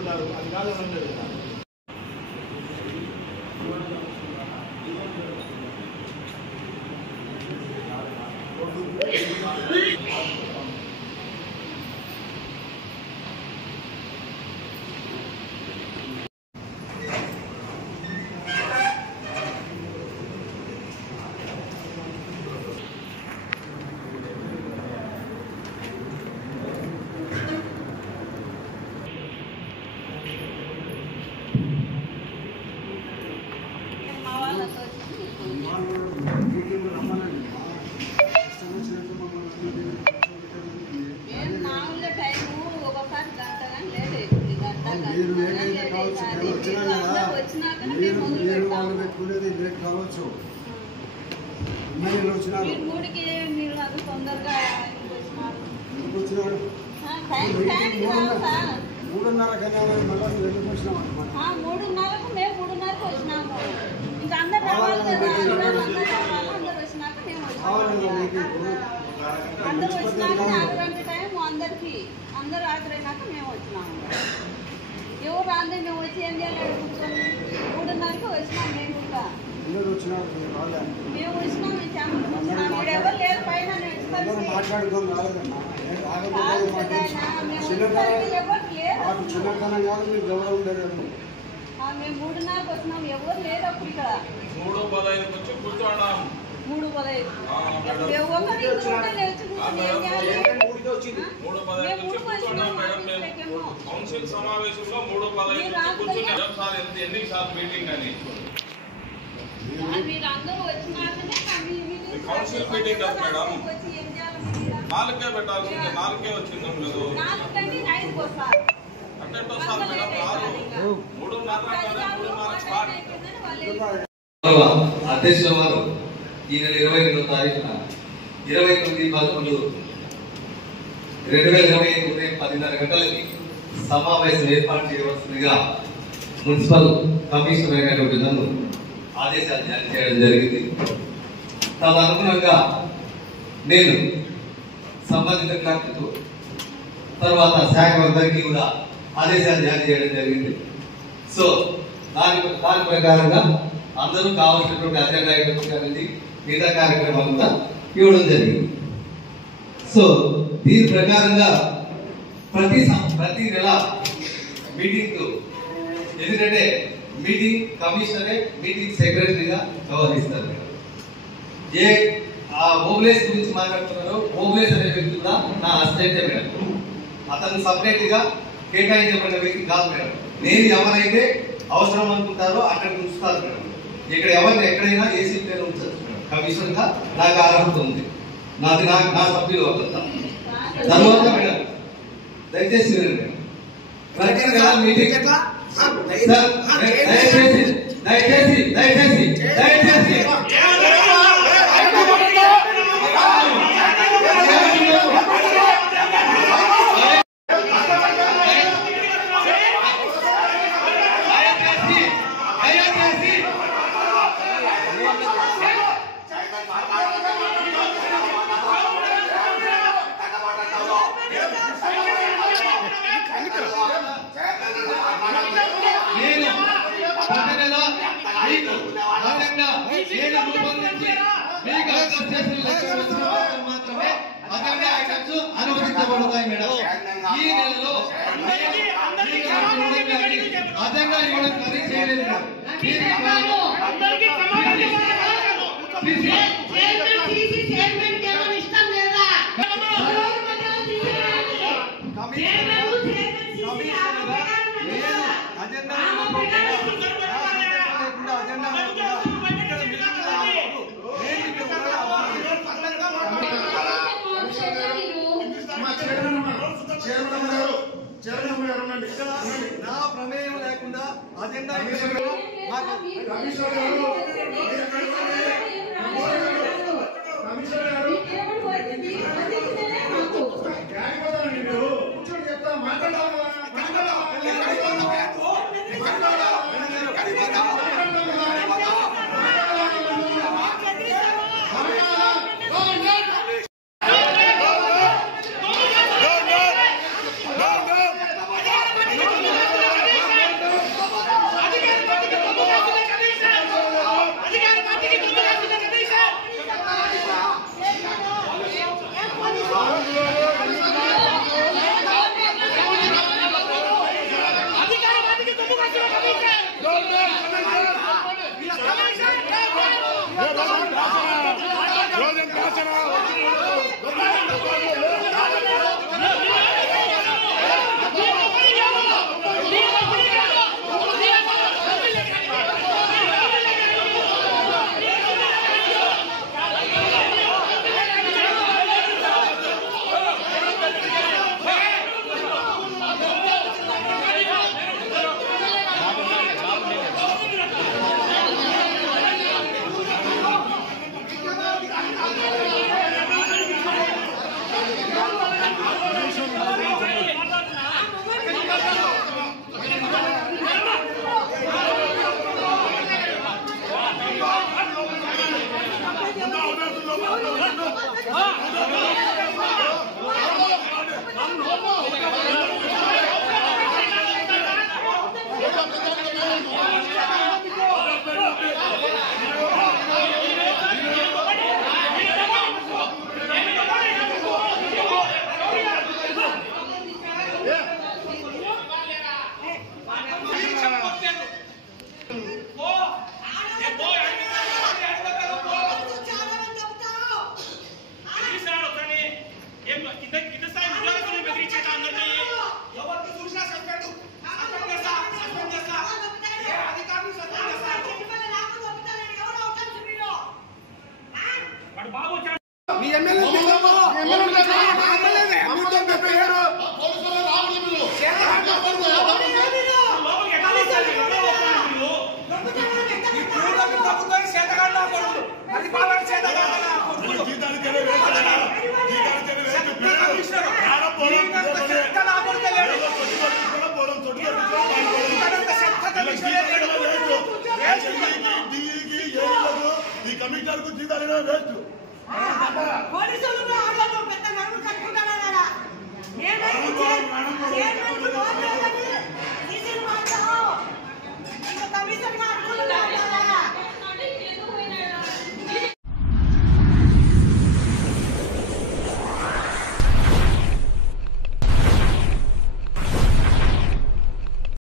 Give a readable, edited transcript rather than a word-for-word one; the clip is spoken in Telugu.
ఉంటారు అది కాదు ఉండదు కదా. అందరూ ఆఖరైనాక మేము వచ్చినాము. ఎవరు రాందే మేము వచ్చి ఏం చేయాలి కూర్చొని 3:30కి వచ్చినాం. మేము కూడా మేము వచ్చినాం. మీరు ఎవరు లేరు పైన ఎవరు లేరు. మేము 3:30కి వచ్చినాం. ఎవరు లేరు అప్పుడు ఇక్కడ 3:15 వచ్చి కూర్చోన్నాం. 3:15 కౌన్సిల్ సమావేశంలో 3:15 ఎన్నిసార్లు మీటింగ్ అని కౌన్సిల్ మీటింగ్ కదా మేడం. 4కే పెట్టాల్సింది 4కే వచ్చింది లేదు అంటే సార్ మేడం 3:30 స్టార్ట్. అధ్యక్షుల వారు ఈ నెల 22వ తారీఖున 29/11/2025 ఉదయం 10:30 గంటలకి సమావేశం ఏర్పాటు చేయవలసిందిగా మున్సిపల్ కమిషనర్ అయినటువంటి నన్ను ఆదేశాలు జారీ చేయడం జరిగింది. తదనుగుణంగా నేను సంబంధిత క్లర్క్కు తర్వాత శాఖ అందరికీ కూడా ఆదేశాలు జారీ చేయడం జరిగింది. సో దాని ప్రకారంగా అందరూ కావాల్సినటువంటి అజెండా అనేది మిగతా కార్యక్రమాలు కూడా ఇవ్వడం జరిగింది. సో దీని ప్రకారంగా ప్రతి నెల మీటింగ్ ఎందుకంటే మీటింగ్ కమిషనరే మీటింగ్ సెక్రటరీగా వ్యవహరిస్తారు. ఏ ఆ ఓబ్లేస్ గురించి మాట్లాడుతున్నారో ఓబ్లేస్ అనే వ్యక్తి కూడా నా అసిస్టెంటే మేడం. అతను సపరేట్ గా కేటాయించబడిన వ్యక్తి కాదు మేడం. నేను ఎవరైతే అవసరం అనుకుంటారో అక్కడ ఉంచుతారు మేడం. ఇక్కడ ఎవరిని ఎక్కడైనా ఏసీ పేరు ఉంచచ్చు మేడం. కమిషనర్ గా నాకు అర్హత ఉంది. నా సభ్యులు అవుతా తర్వాత మేడం దయచేసి మేడం మీటింగ్ దయచేసి మాత్రమే అదనంగా ఐటమ్స్ అనుమతించబడతాయి మేడం. ఈ నెలలో అదనంగా ఇవ్వడం కానీ చేయలేదు మేడం. నా ప్రమేయం లేకుండా అజెండా ఈ కమిషనర్ కు జీతాలు వేస్ట్ పోలీసులు పెద్ద నడుము కట్టుకుంటారా